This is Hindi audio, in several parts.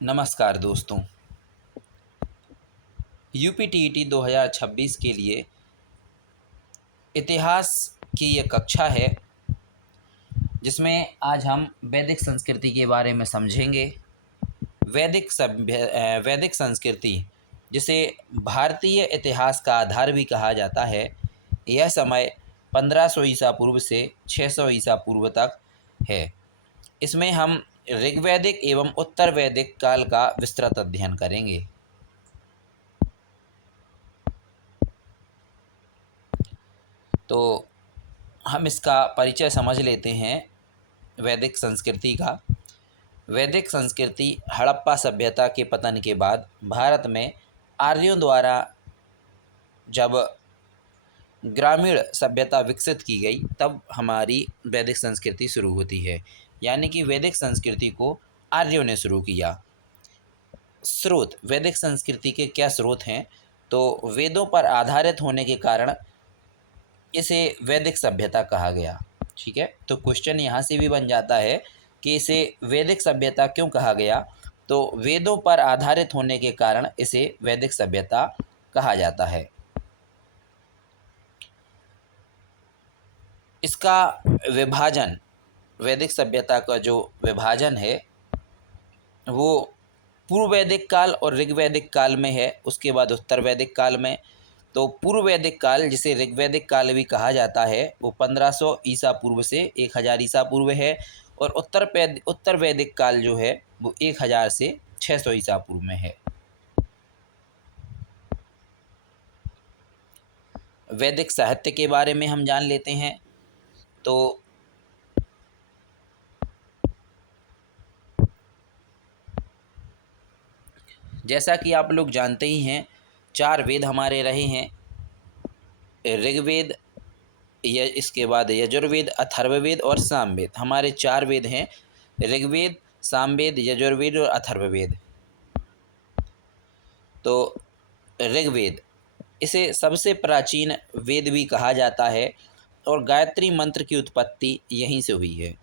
नमस्कार दोस्तों। यूपीटीईटी 2026 के लिए इतिहास की ये कक्षा है जिसमें आज हम वैदिक संस्कृति के बारे में समझेंगे। वैदिक संस्कृति, जिसे भारतीय इतिहास का आधार भी कहा जाता है, यह समय 1500 ईसा पूर्व से 600 ईसा पूर्व तक है। इसमें हम ऋग्वैदिक एवं उत्तर वैदिक काल का विस्तृत अध्ययन करेंगे। तो हम इसका परिचय समझ लेते हैं वैदिक संस्कृति का। वैदिक संस्कृति हड़प्पा सभ्यता के पतन के बाद भारत में आर्यों द्वारा जब ग्रामीण सभ्यता विकसित की गई, तब हमारी वैदिक संस्कृति शुरू होती है। यानी कि वैदिक संस्कृति को आर्यों ने शुरू किया। स्रोत, वैदिक संस्कृति के क्या स्रोत हैं? तो वेदों पर आधारित होने के कारण इसे वैदिक सभ्यता कहा गया। ठीक है, तो क्वेश्चन यहाँ से भी बन जाता है कि इसे वैदिक सभ्यता क्यों कहा गया? तो वेदों पर आधारित होने के कारण इसे वैदिक सभ्यता कहा जाता है। इसका विभाजन, वैदिक सभ्यता का जो विभाजन है वो पूर्व वैदिक काल और ऋग्वैदिक काल में है, उसके बाद उत्तर वैदिक काल में। तो पूर्व वैदिक काल, जिसे ऋग्वैदिक काल भी कहा जाता है, वो 1500 ईसा पूर्व से 1000 ईसा पूर्व है। और उत्तर वैदिक काल जो है वो 1000 से 600 ईसा पूर्व में है। वैदिक साहित्य के बारे में हम जान लेते हैं। तो जैसा कि आप लोग जानते ही हैं, 4 वेद हमारे रहे हैं। ऋग्वेद, इसके बाद यजुर्वेद, अथर्ववेद और सामवेद। हमारे 4 वेद हैं: ऋग्वेद, सामवेद, यजुर्वेद और अथर्ववेद। तो ऋग्वेद, इसे सबसे प्राचीन वेद भी कहा जाता है और गायत्री मंत्र की उत्पत्ति यहीं से हुई है।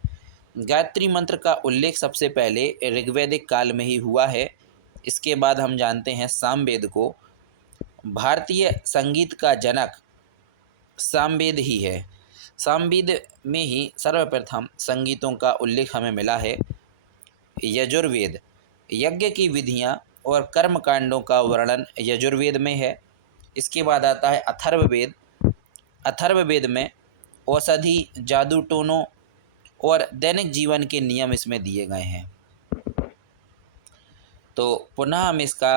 गायत्री मंत्र का उल्लेख सबसे पहले ऋग्वैदिक काल में ही हुआ है। इसके बाद हम जानते हैं सामवेद को। भारतीय संगीत का जनक सामवेद ही है। सामवेद में ही सर्वप्रथम संगीतों का उल्लेख हमें मिला है। यजुर्वेद, यज्ञ की विधियाँ और कर्म कांडों का वर्णन यजुर्वेद में है। इसके बाद आता है अथर्ववेद। अथर्ववेद में औषधि, जादू टोनों और दैनिक जीवन के नियम इसमें दिए गए हैं। तो पुनः हम इसका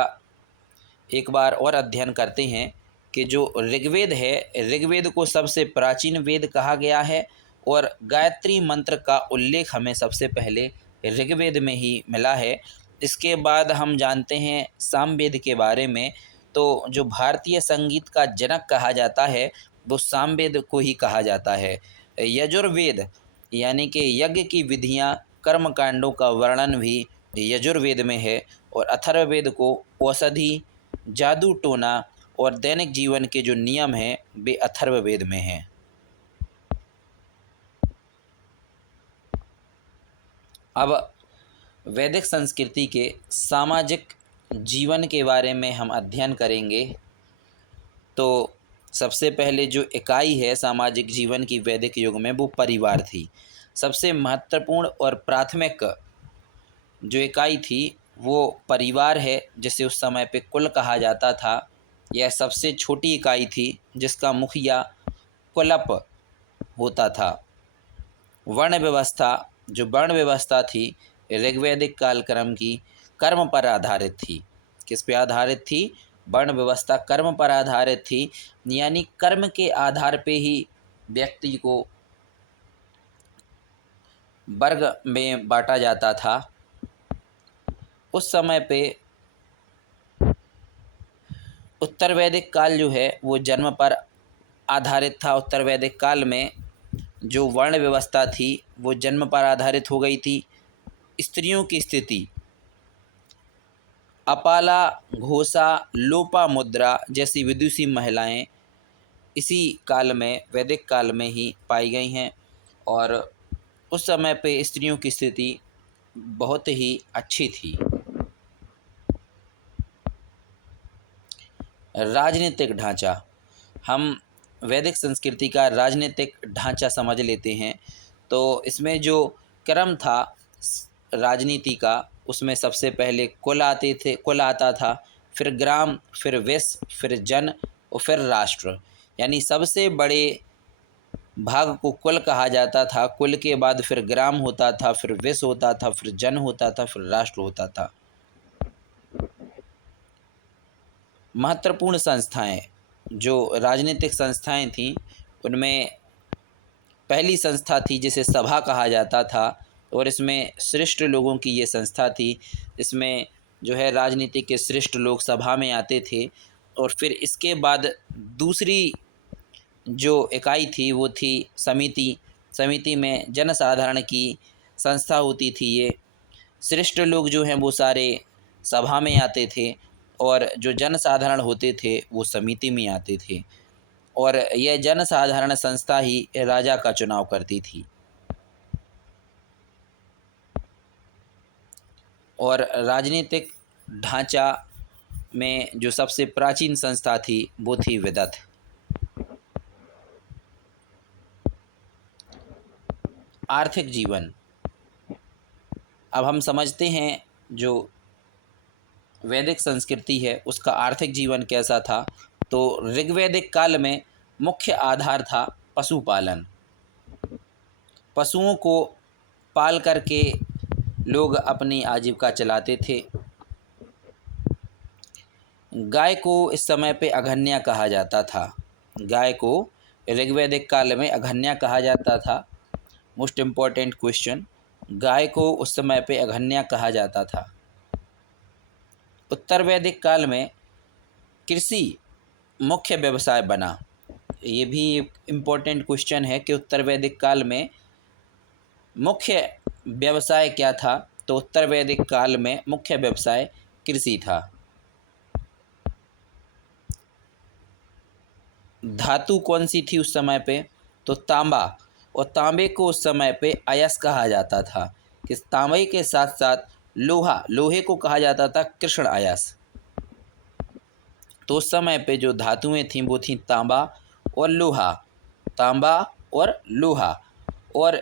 एक बार और अध्ययन करते हैं कि जो ऋग्वेद है, ऋग्वेद को सबसे प्राचीन वेद कहा गया है और गायत्री मंत्र का उल्लेख हमें सबसे पहले ऋग्वेद में ही मिला है। इसके बाद हम जानते हैं सामवेद के बारे में। तो जो भारतीय संगीत का जनक कहा जाता है वो सामवेद को ही कहा जाता है। यजुर्वेद, यानी कि यज्ञ की विधियाँ, कर्म कांडों का वर्णन भी यजुर्वेद में है। और अथर्ववेद को औषधि, जादू टोना और दैनिक जीवन के जो नियम हैं वे अथर्ववेद में हैं। अब वैदिक संस्कृति के सामाजिक जीवन के बारे में हम अध्ययन करेंगे। तो सबसे पहले जो इकाई है सामाजिक जीवन की वैदिक युग में, वो परिवार थी। सबसे महत्वपूर्ण और प्राथमिक जो इकाई थी वो परिवार है, जिसे उस समय पे कुल कहा जाता था। यह सबसे छोटी इकाई थी जिसका मुखिया कुलप होता था। वर्ण व्यवस्था, जो वर्ण व्यवस्था थी ऋग्वैदिक कालक्रम की, कर्म पर आधारित थी। किस पे आधारित थी? वर्ण व्यवस्था कर्म पर आधारित थी। यानी कर्म के आधार पे ही व्यक्ति को वर्ग में बांटा जाता था। उस समय पे उत्तर वैदिक काल जो है वो जन्म पर आधारित था। उत्तर वैदिक काल में जो वर्ण व्यवस्था थी वो जन्म पर आधारित हो गई थी। स्त्रियों की स्थिति अपाला, घोषा, लोपामुद्रा जैसी विदुषी महिलाएं इसी काल में, वैदिक काल में ही पाई गई हैं। और उस समय पे स्त्रियों की स्थिति बहुत ही अच्छी थी। राजनीतिक ढांचा। हम वैदिक संस्कृति का राजनीतिक ढांचा समझ लेते हैं। तो इसमें जो क्रम था राजनीति का, उसमें सबसे पहले कुल आता था, फिर ग्राम, फिर विश्व, फिर जन और फिर राष्ट्र। यानी सबसे बड़े भाग को कुल कहा जाता था। कुल के बाद फिर ग्राम होता था, फिर विश्व होता था, फिर जन होता था, फिर राष्ट्र होता था। महत्वपूर्ण संस्थाएं, जो राजनीतिक संस्थाएं थीं, उनमें पहली संस्था थी जिसे सभा कहा जाता था, और इसमें श्रेष्ठ लोगों की ये संस्था थी। इसमें जो है राजनीति के श्रेष्ठ लोग सभा में आते थे। और फिर इसके बाद दूसरी जो इकाई थी वो थी समिति। समिति में जनसाधारण की संस्था होती थी। ये श्रेष्ठ लोग जो हैं वो सारे सभा में आते थे, और जो जनसाधारण होते थे वो समिति में आते थे, और यह जनसाधारण संस्था ही राजा का चुनाव करती थी। और राजनीतिक ढांचा में जो सबसे प्राचीन संस्था थी वो थी विदत। आर्थिक जीवन। अब हम समझते हैं जो वैदिक संस्कृति है उसका आर्थिक जीवन कैसा था। तो ऋग्वैदिक काल में मुख्य आधार था पशुपालन। पशुओं को पाल करके लोग अपनी आजीविका चलाते थे। गाय को इस समय पे अघन्या कहा जाता था। गाय को ऋग्वैदिक काल में अघन्या कहा जाता था। मोस्ट इम्पॉर्टेंट क्वेश्चन, गाय को उस समय पे अघन्या कहा जाता था। उत्तर वैदिक काल में कृषि मुख्य व्यवसाय बना। ये भी इम्पोर्टेंट क्वेश्चन है कि उत्तर वैदिक काल में मुख्य व्यवसाय क्या था। तो उत्तर वैदिक काल में मुख्य व्यवसाय कृषि था। धातु कौन सी थी उस समय पे? तो तांबा। और तांबे को उस समय पे अयस कहा जाता था। कि तांबे के साथ साथ लोहे को कहा जाता था कृष्ण अयस। तो उस समय पे जो धातुएं थीं वो थीं तांबा और लोहा। तांबा और लोहा। और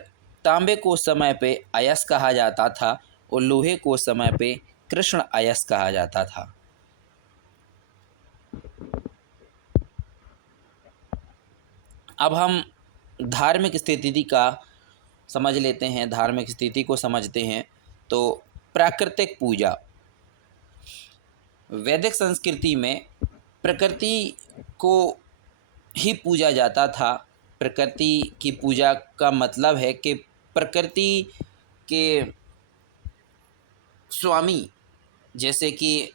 तांबे को उस समय पे अयस कहा जाता था, और लोहे को उस समय पे कृष्ण अयस कहा जाता था। अब हम धार्मिक स्थिति का समझ लेते हैं, धार्मिक स्थिति को समझते हैं। तो प्राकृतिक पूजा। वैदिक संस्कृति में प्रकृति को ही पूजा जाता था। प्रकृति की पूजा का मतलब है कि प्रकृति के स्वामी, जैसे कि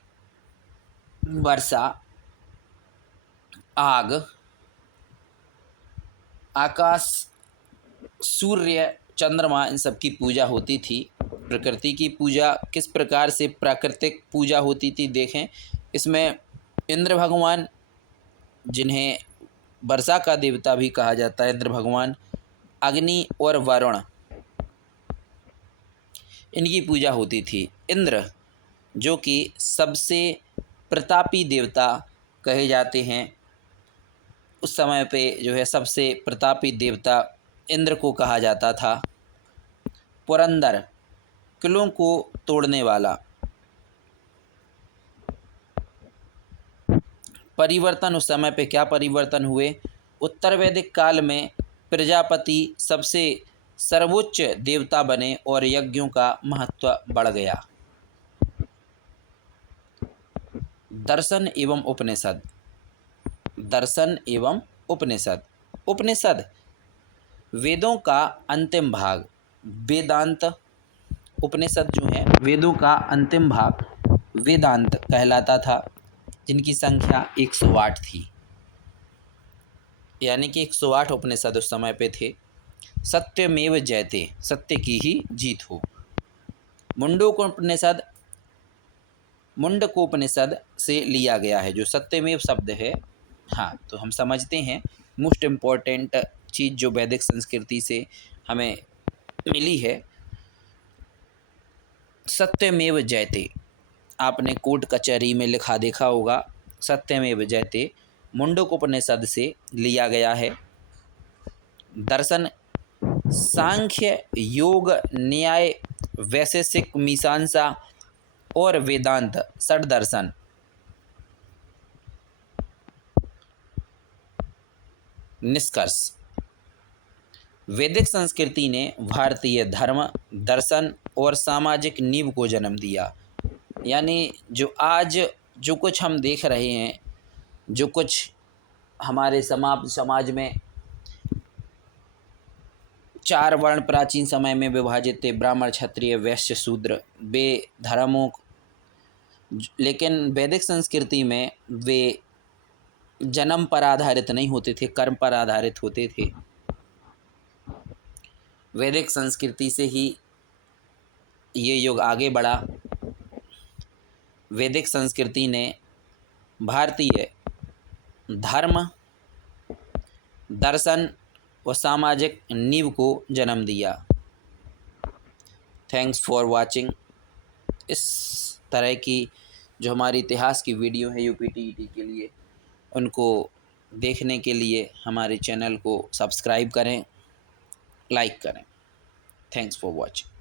वर्षा, आग, आकाश, सूर्य, चंद्रमा, इन सब की पूजा होती थी। प्रकृति की पूजा किस प्रकार से प्राकृतिक पूजा होती थी देखें। इसमें इंद्र भगवान, जिन्हें वर्षा का देवता भी कहा जाता है, इंद्र भगवान, अग्नि और वरुण, इनकी पूजा होती थी। इंद्र जो कि सबसे प्रतापी देवता कहे जाते हैं, उस समय पे जो है सबसे प्रतापी देवता इंद्र को कहा जाता था। पुरंदर, किलों को तोड़ने वाला। परिवर्तन, उस समय पे क्या परिवर्तन हुए? उत्तर वैदिक काल में प्रजापति सबसे सर्वोच्च देवता बने और यज्ञों का महत्व बढ़ गया। दर्शन एवं उपनिषद। दर्शन एवं उपनिषद। उपनिषद वेदों का अंतिम भाग। वेदांत, उपनिषद जो है वेदों का अंतिम भाग वेदांत कहलाता था, जिनकी संख्या 108 थी। यानी कि 108 उपनिषद उस समय पे थे। सत्यमेव जयते, सत्य की ही जीत हो। मुंडकोपनिषद, मुंडकोपनिषद से लिया गया है जो सत्यमेव शब्द है। हाँ, तो हम समझते हैं मोस्ट इम्पॉर्टेंट चीज़ जो वैदिक संस्कृति से हमें मिली है, सत्यमेव जयते। आपने कोर्ट कचहरी में लिखा देखा होगा, सत्यमेव जयते मुंडकोपनिषद से लिया गया है। दर्शन सांख्य, योग, न्याय, वैशेषिक, मीमांसा और वेदांत षड दर्शन। निष्कर्ष, वैदिक संस्कृति ने भारतीय धर्म, दर्शन और सामाजिक नींव को जन्म दिया। यानी जो आज जो कुछ हम देख रहे हैं, जो कुछ हमारे समाज में 4 वर्ण प्राचीन समय में विभाजित थे, ब्राह्मण, क्षत्रिय, वैश्य, शूद्र, वे धर्मों, लेकिन वैदिक संस्कृति में वे जन्म पर आधारित नहीं होते थे, कर्म पर आधारित होते थे। वैदिक संस्कृति से ही ये युग आगे बढ़ा। वैदिक संस्कृति ने भारतीय धर्म, दर्शन और सामाजिक नींव को जन्म दिया। Thanks for watching. इस तरह की जो हमारी इतिहास की वीडियो है यूपीटीईटी के लिए, उनको देखने के लिए हमारे चैनल को सब्सक्राइब करें, लाइक करें। Thanks for watching.